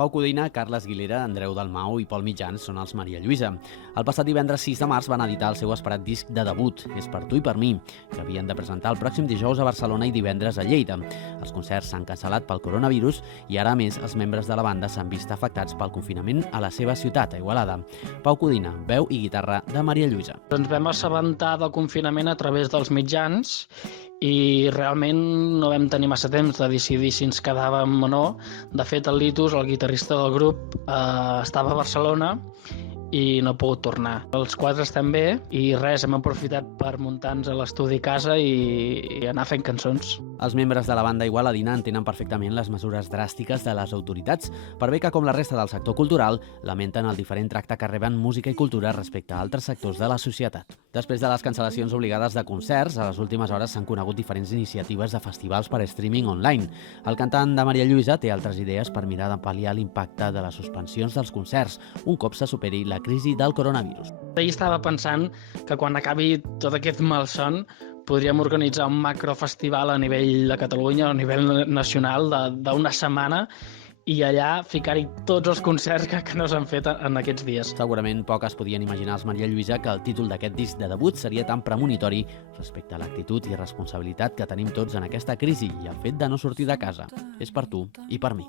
Pau Codina, Carles Guilera, Andreu Dalmau i Pol Mitjans són els Maria Lluïsa. El passat divendres 6 de març van editar el seu esperat disc de debut, És per tu i per mi, que havien de presentar el pròxim dijous a Barcelona i divendres a Lleida. Els concerts s'han cancel·lat pel coronavirus i ara, a més, els membres de la banda s'han vist afectats pel confinament a la seva ciutat, a Igualada. Pau Codina, veu i guitarra de Maria Lluïsa. Ens vam assabentar del confinament a través dels mitjans i realment no vam tenir massa temps de decidir si ens quedàvem o no. De fet, el Litus, el guitarrista del grup, estava a Barcelona i no ha pogut tornar. Els quatre estem bé i res, hem aprofitat per muntar-nos a l'estudi a casa i anar fent cançons. Els membres de la banda igualadina entenen perfectament les mesures dràstiques de les autoritats, per bé que, com la resta del sector cultural, lamenten el diferent tracte que reben música i cultura respecte a altres sectors de la societat. Després de les cancel·lacions obligades de concerts, a les últimes hores s'han conegut diferents iniciatives de festivals per streaming online. El cantant de Maria Lluïsa té altres idees per mirar de pal·liar l'impacte de les suspensions dels concerts, un cop se superi la crisi del coronavirus. Ahir estava pensant que quan acabi tot aquest malson podríem organitzar un macrofestival a nivell de Catalunya, a nivell nacional, d'una setmana, i allà ficar-hi tots els concerts que no s'han fet en aquests dies. Segurament poques podien imaginar els Maria Lluïsa que el títol d'aquest disc de debut seria tan premonitori respecte a l'actitud i responsabilitat que tenim tots en aquesta crisi i el fet de no sortir de casa. És per tu i per mi.